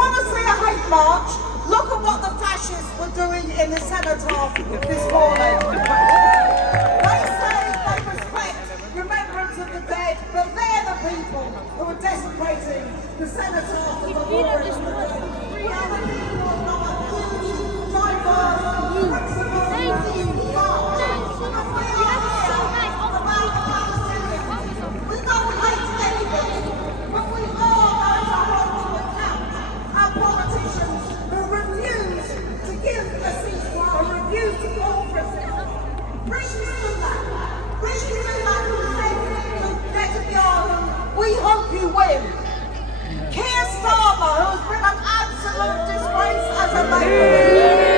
want to see a hate march? Look at what the fascists were doing in the cenotaph this morning. They say they respect remembrance of the dead, but they're the people who are desecrating the cenotaph of the memorial of the dead. We are the people of our huge, diverse, principled, we don't hate anybody, but we are going to hold to account our politicians who refuse to give a ceasefire, who refuse to call for a ceasefire. Rishi Sunak who said to Netanyahu, we hope you win. Keir Starmer, who has been an absolute disgrace as a Labour.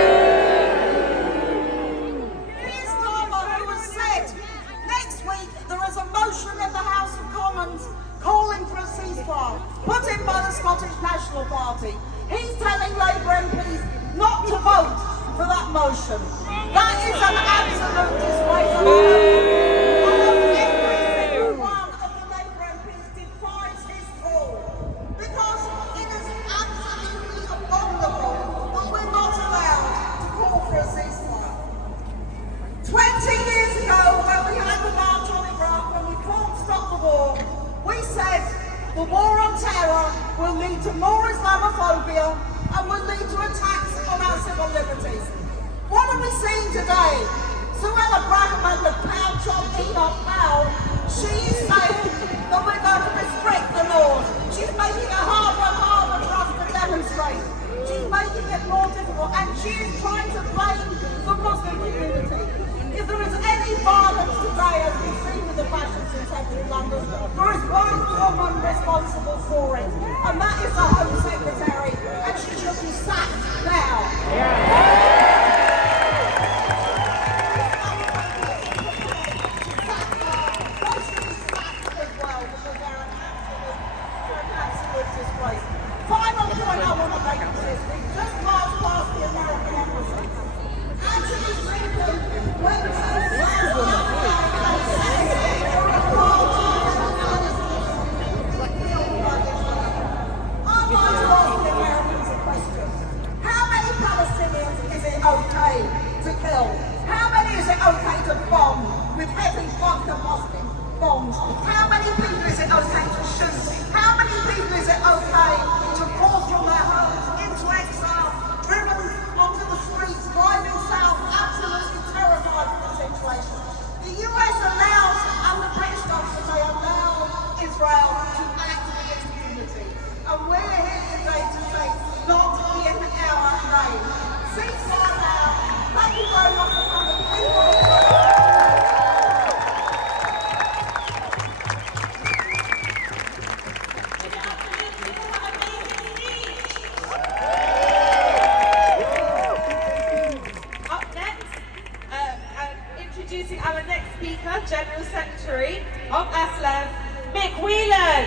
In the House of Commons calling for a ceasefire, put in by the Scottish National Party. He's telling Labour MPs not to vote for that motion. That is an absolute disgrace. Every single one of the Labour MPs defies his call because it is absolutely abominable that we're not allowed to call for a ceasefire. 20 years ago, when we had the march on Iraq, when we fought Stop the War, we said the war on terror will lead to more Islamophobia and will lead to attacks on our civil liberties. What are we seeing today? Suella Braverman, the pouch of Enoch Powell, she is saying that we're going to restrict the laws. She's making it harder and harder for us to demonstrate. She's making it more difficult, and she is trying to blame the Muslim community. If there is any violence today, as we've seen with the fascists in central London, there is one woman responsible for it, and that is the Home Secretary, and she should be sacked now. Final point I want to make is this. We've just marched past the American embassy. Actually, went to I'd like to ask the Americans a question. How many Palestinians is it okay to kill? How many is it okay to bomb with heavy vodka bombs? How many people is it okay to shoot? How many people is it okay to force from their homes into exile, driven onto the streets, driving south, absolutely terrified of the situation? The US allows, and the British government, they allow Israel to act against unity. And we're here today to say, not in our name. Ceasefire now. Thank you very much for coming. Introducing our next speaker, General Secretary of ASLAF, Mick Whelan.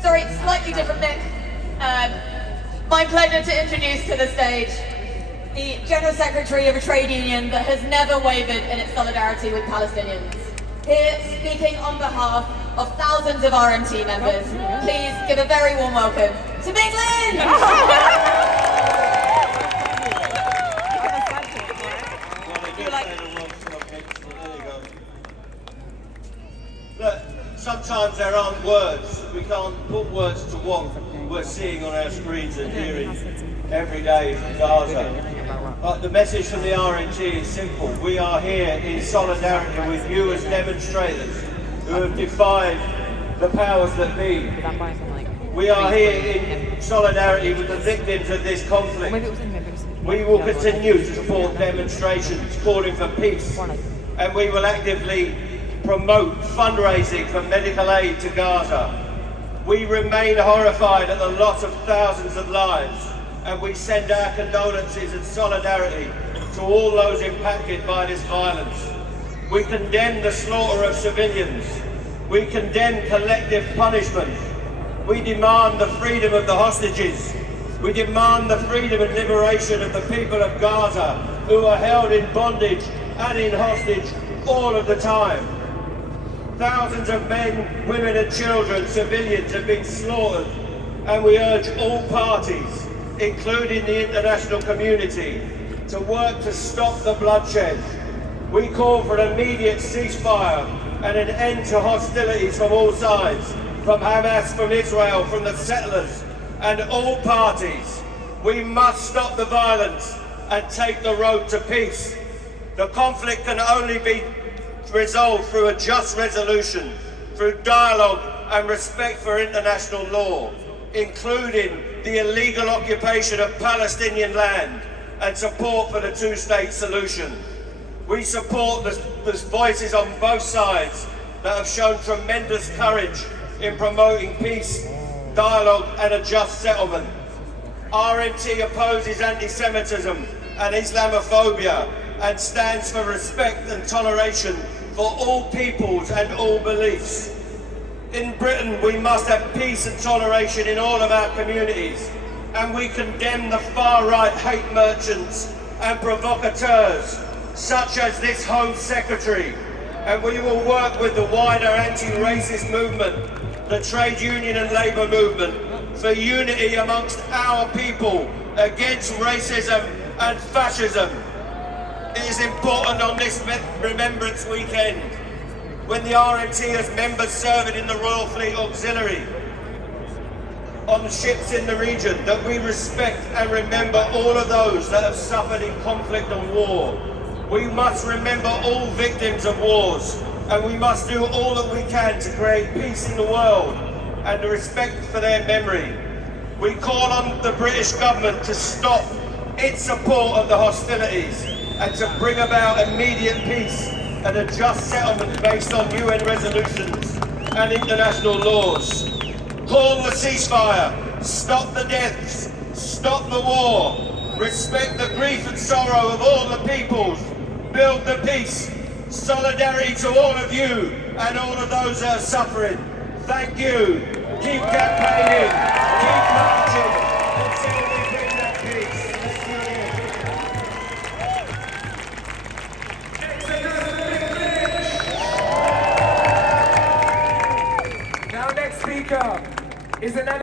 Sorry, slightly different Mick. My pleasure to introduce to the stage the General Secretary of a trade union that has never wavered in its solidarity with Palestinians. Here, speaking on behalf of thousands of RMT members, please give a very warm welcome to Mick Lynn! Look, sometimes there aren't words. We can't put words to what we're seeing on our screens and hearing every day from Gaza. But the message from the RNG is simple. We are here in solidarity with you as demonstrators who have defied the powers that be. We are here in solidarity with the victims of this conflict. We will continue to support demonstrations calling for peace, and we will actively promote fundraising for medical aid to Gaza. We remain horrified at the loss of thousands of lives, and we send our condolences and solidarity to all those impacted by this violence. We condemn the slaughter of civilians. We condemn collective punishment. We demand the freedom of the hostages. We demand the freedom and liberation of the people of Gaza who are held in bondage and in hostage all of the time. Thousands of men, women and children, civilians, have been slaughtered, and we urge all parties, including the international community, to work to stop the bloodshed. We call for an immediate ceasefire and an end to hostilities from all sides, from Hamas, from Israel, from the settlers, and all parties. We must stop the violence and take the road to peace. The conflict can only be resolved through a just resolution, through dialogue and respect for international law, including the illegal occupation of Palestinian land and support for the two-state solution. We support the voices on both sides that have shown tremendous courage in promoting peace, dialogue and a just settlement. RMT opposes anti-Semitism and Islamophobia and stands for respect and toleration for all peoples and all beliefs. In Britain, we must have peace and toleration in all of our communities, and we condemn the far-right hate merchants and provocateurs, such as this Home Secretary, and we will work with the wider anti-racist movement, the trade union and labour movement, for unity amongst our people against racism and fascism. It is important on this Remembrance Weekend, when the RMT has members serving in the Royal Fleet Auxiliary on ships in the region, that we respect and remember all of those that have suffered in conflict and war. We must remember all victims of wars, and we must do all that we can to create peace in the world and the respect for their memory. We call on the British government to stop its support of the hostilities and to bring about immediate peace and a just settlement based on UN resolutions and international laws. Call the ceasefire, stop the deaths, stop the war, respect the grief and sorrow of all the peoples, build the peace, solidarity to all of you and all of those that are suffering. Thank you. Keep campaigning, keep marching until we bring that peace. Now next speaker is another